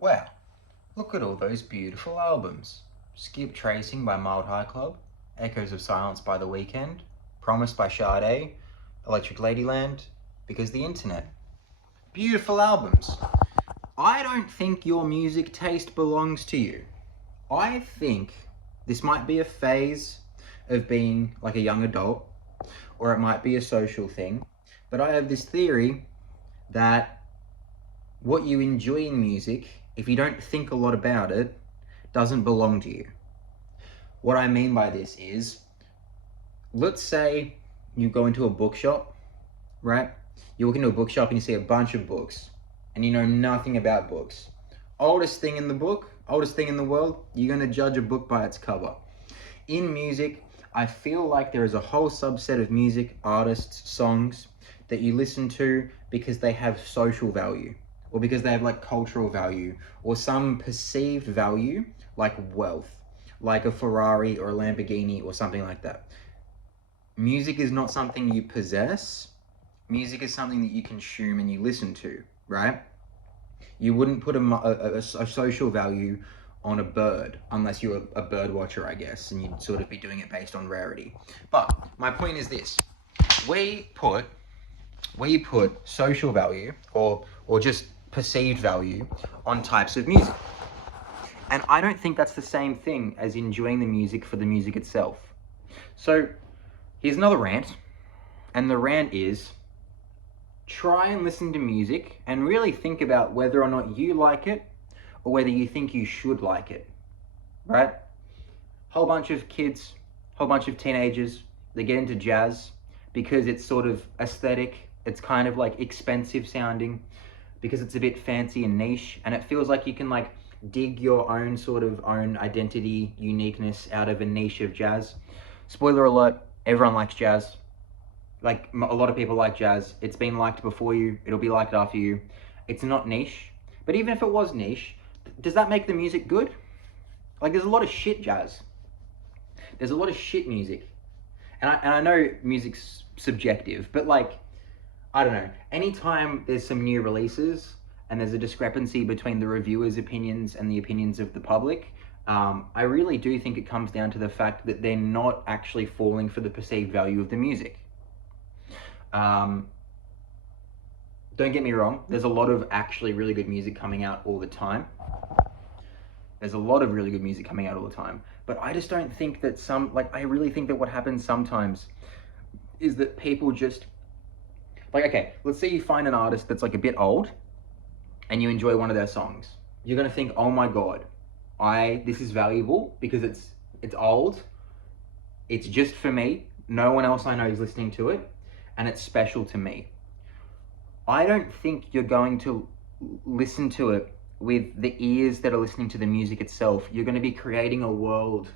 Wow, look at all those beautiful albums. Skip Tracing by Mild High Club, Echoes of Silence by The Weeknd, Promise by Sade, Electric Ladyland, Because the Internet. Beautiful albums. I don't think your music taste belongs to you. I think this might be a phase of being like a young adult, or it might be a social thing, but I have this theory that what you enjoy in music, if you don't think a lot about it, doesn't belong to you. What I mean by this is, let's say you go into a bookshop, right? You walk into a bookshop and you see a bunch of books, and you know nothing about books. Oldest thing in the book, oldest thing in the world, you're going to judge a book by its cover. In music, I feel like there is a whole subset of music, artists, songs that you listen to because they have social value, or because they have like cultural value, or some perceived value like wealth, like a Ferrari or a Lamborghini or something like that. Music is not something you possess. Music is something that you consume and you listen to, right? You wouldn't put a social value on a bird unless you're a bird watcher, I guess, and you'd sort of be doing it based on rarity. But my point is this: we put social value or just perceived value on types of music. And I don't think that's the same thing as enjoying the music for the music itself. So here's another rant, and the rant is, try and listen to music and really think about whether or not you like it or whether you think you should like it, right? Whole bunch of kids, whole bunch of teenagers, they get into jazz because it's sort of aesthetic, it's kind of like expensive sounding, because it's a bit fancy and niche, and it feels like you can like dig your own sort of own identity, uniqueness out of a niche of jazz. Spoiler alert, everyone likes jazz. Like, a lot of people like jazz. It's been liked before you, it'll be liked after you. It's not niche, but even if it was niche, does that make the music good? Like, there's a lot of shit jazz. There's a lot of shit music. And I know music's subjective, but like, I don't know, anytime there's some new releases and there's a discrepancy between the reviewers' opinions and the opinions of the public, I really do think it comes down to the fact that they're not actually falling for the perceived value of the music. Don't get me wrong, there's a lot of actually really good music coming out all the time. There's a lot of really good music coming out all the time. But I just don't think that I really think that what happens sometimes is that people just, like, okay, let's say you find an artist that's like a bit old and you enjoy one of their songs. You're gonna think, oh my God, this is valuable because it's old, it's just for me, no one else I know is listening to it, and it's special to me. I don't think you're going to listen to it with the ears that are listening to the music itself. You're going to be creating a world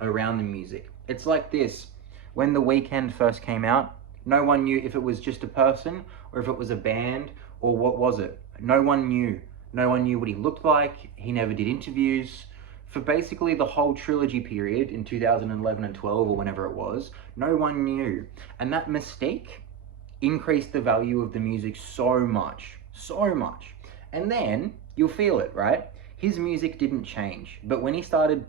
around the music. It's like this: when The Weeknd first came out, no one knew if it was just a person or if it was a band or what was it. No one knew. No one knew what he looked like. He never did interviews. For basically the whole trilogy period in 2011 and 12 or whenever it was, no one knew. And that Mystique increased the value of the music so much. And then you'll feel it, right? His music didn't change, but when he started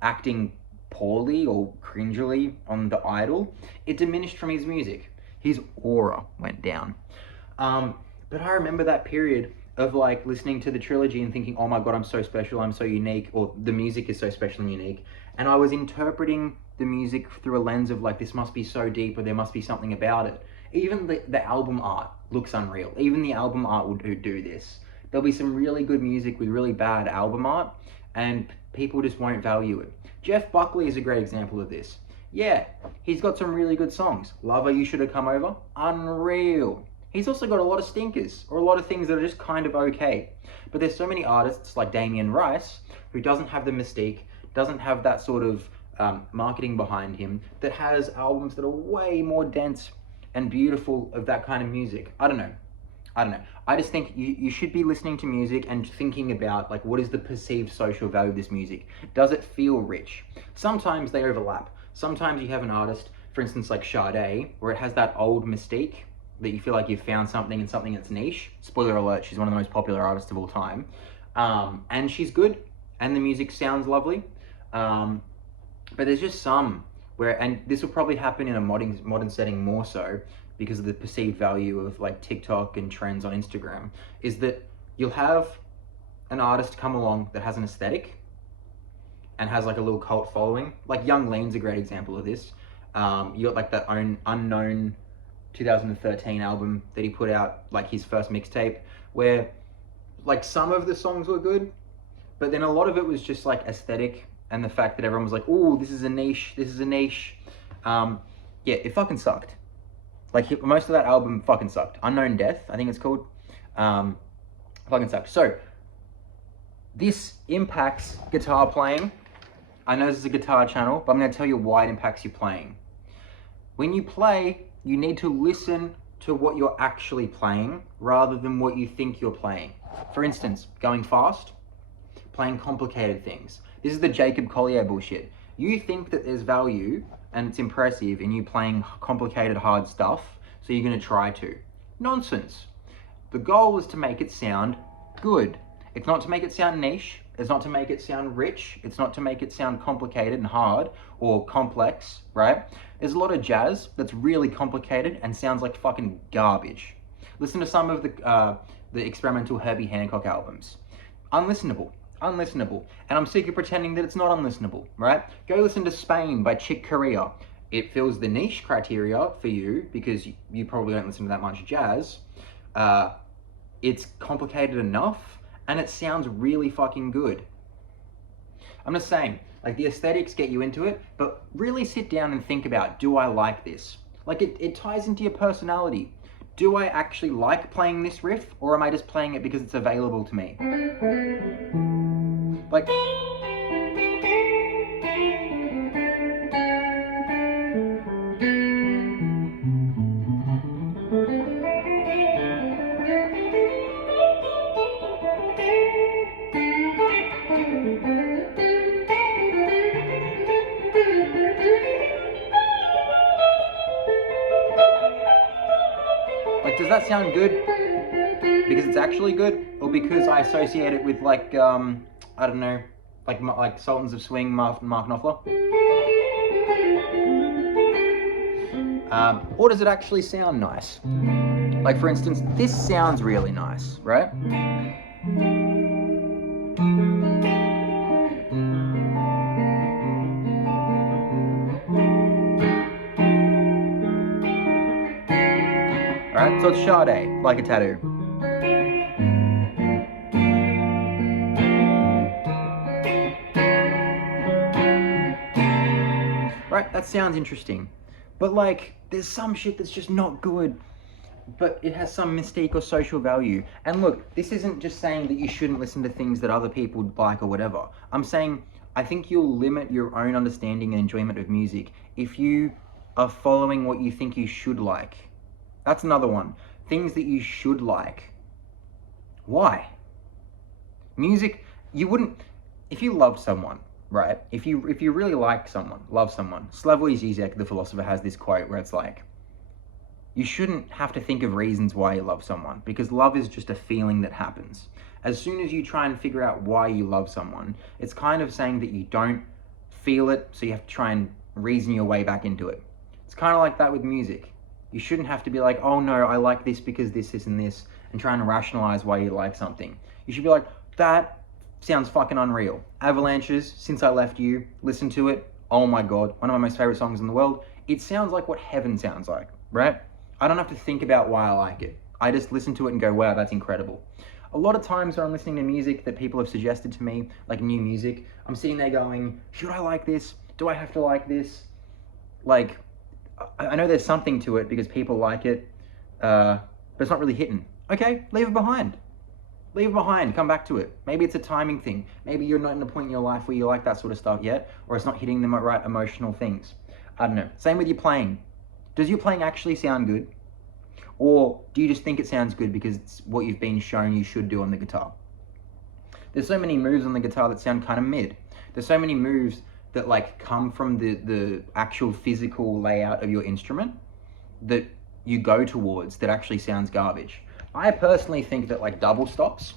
acting poorly or cringily on The Idol, it diminished from his music. His aura went down. But I remember that period of like listening to the trilogy and thinking, oh my God, I'm so special, I'm so unique, or the music is so special and unique. And I was interpreting the music through a lens of like, this must be so deep, or there must be something about it. Even the album art looks unreal. Even the album art would do this. There'll be some really good music with really bad album art, and people just won't value it. Jeff Buckley is a great example of this. Yeah, he's got some really good songs. Lover, You Should Have Come Over, unreal. He's also got a lot of stinkers, or a lot of things that are just kind of okay. But there's so many artists like Damien Rice, who doesn't have the mystique, doesn't have that sort of marketing behind him, that has albums that are way more dense and beautiful of that kind of music. I don't know. I just think you should be listening to music and thinking about, like, what is the perceived social value of this music? Does it feel rich? Sometimes they overlap. Sometimes you have an artist, for instance, like Sade, where it has that old mystique that you feel like you've found something and something that's niche. Spoiler alert, she's one of the most popular artists of all time. And she's good, and the music sounds lovely. But there's just some where, and this will probably happen in a modern setting more so because of the perceived value of like TikTok and trends on Instagram, is that you'll have an artist come along that has an aesthetic and has like a little cult following. Like Young Lean's a great example of this. You got like that own Unknown 2013 album that he put out, like his first mixtape, where like some of the songs were good, but then a lot of it was just like aesthetic and the fact that everyone was like, "Oh, this is a niche. This is a niche." Yeah, it fucking sucked. Like most of that album fucking sucked. Unknown Death, I think it's called. Fucking sucked. So this impacts guitar playing. I know this is a guitar channel, but I'm going to tell you why it impacts your playing. When you play, you need to listen to what you're actually playing rather than what you think you're playing. For instance, going fast, playing complicated things. This is the Jacob Collier bullshit. You think that there's value and it's impressive in you playing complicated, hard stuff, so you're going to try to. Nonsense. The goal is to make it sound good. It's not to make it sound niche. It's not to make it sound rich. It's not to make it sound complicated and hard or complex, right? There's a lot of jazz that's really complicated and sounds like fucking garbage. Listen to some of the experimental Herbie Hancock albums. Unlistenable. Unlistenable. And I'm sick of pretending that it's not unlistenable, right? Go listen to Spain by Chick Corea. It fills the niche criteria for you because you probably don't listen to that much jazz. It's complicated enough and it sounds really fucking good. I'm just saying, like the aesthetics get you into it, but really sit down and think about, do I like this? Like it ties into your personality. Do I actually like playing this riff, or am I just playing it because it's available to me? Like, does that sound good because it's actually good, or because I associate it with like I don't know, like Sultans of Swing, Mark Knopfler? Or does it actually sound nice? Like for instance, this sounds really nice, right? Alright, so it's Sade, Like a Tattoo. Right, that sounds interesting. But like, there's some shit that's just not good, but it has some mystique or social value. And look, this isn't just saying that you shouldn't listen to things that other people like or whatever. I'm saying, I think you'll limit your own understanding and enjoyment of music if you are following what you think you should like. That's another one. Things that you should like. Why? Music, you wouldn't, if you loved someone, right? If you really like someone, love someone, Slavoj Žižek, the philosopher, has this quote where it's like, you shouldn't have to think of reasons why you love someone, because love is just a feeling that happens. As soon as you try and figure out why you love someone, it's kind of saying that you don't feel it, so you have to try and reason your way back into it. It's kind of like that with music. You shouldn't have to be like, oh no, I like this because this, and this, and trying to rationalize why you like something. You should be like, that sounds fucking unreal. Avalanches, Since I Left You, listen to it. Oh my God, one of my most favorite songs in the world. It sounds like what heaven sounds like, right? I don't have to think about why I like it. I just listen to it and go, wow, that's incredible. A lot of times when I'm listening to music that people have suggested to me, like new music, I'm sitting there going, should I like this? Do I have to like this? Like, I know there's something to it because people like it, but it's not really hitting. Okay, leave it behind. Leave it behind, come back to it. Maybe it's a timing thing. Maybe you're not in a point in your life where you like that sort of stuff yet, or it's not hitting the right emotional things. I don't know. Same with your playing. Does your playing actually sound good? Or do you just think it sounds good because it's what you've been shown you should do on the guitar? There's so many moves on the guitar that sound kind of mid. There's so many moves that like come from the actual physical layout of your instrument that you go towards that actually sounds garbage. I personally think that like double stops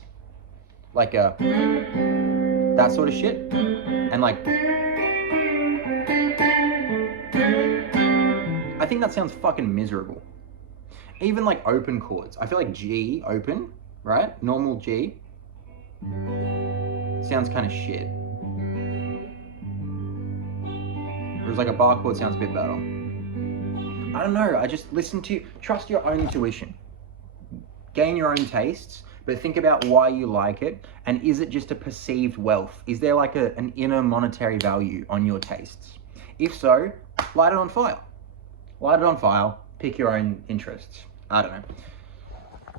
like that sort of shit, and like, I think that sounds fucking miserable. Even like open chords, I feel like G open, right? Normal G sounds kind of shit. Whereas like a bar chord sounds a bit better. I don't know, I just trust your own intuition. Gain your own tastes, but think about why you like it, and is it just a perceived wealth? Is there like an inner monetary value on your tastes? If so, light it on fire. Light it on fire, pick your own interests. I don't know.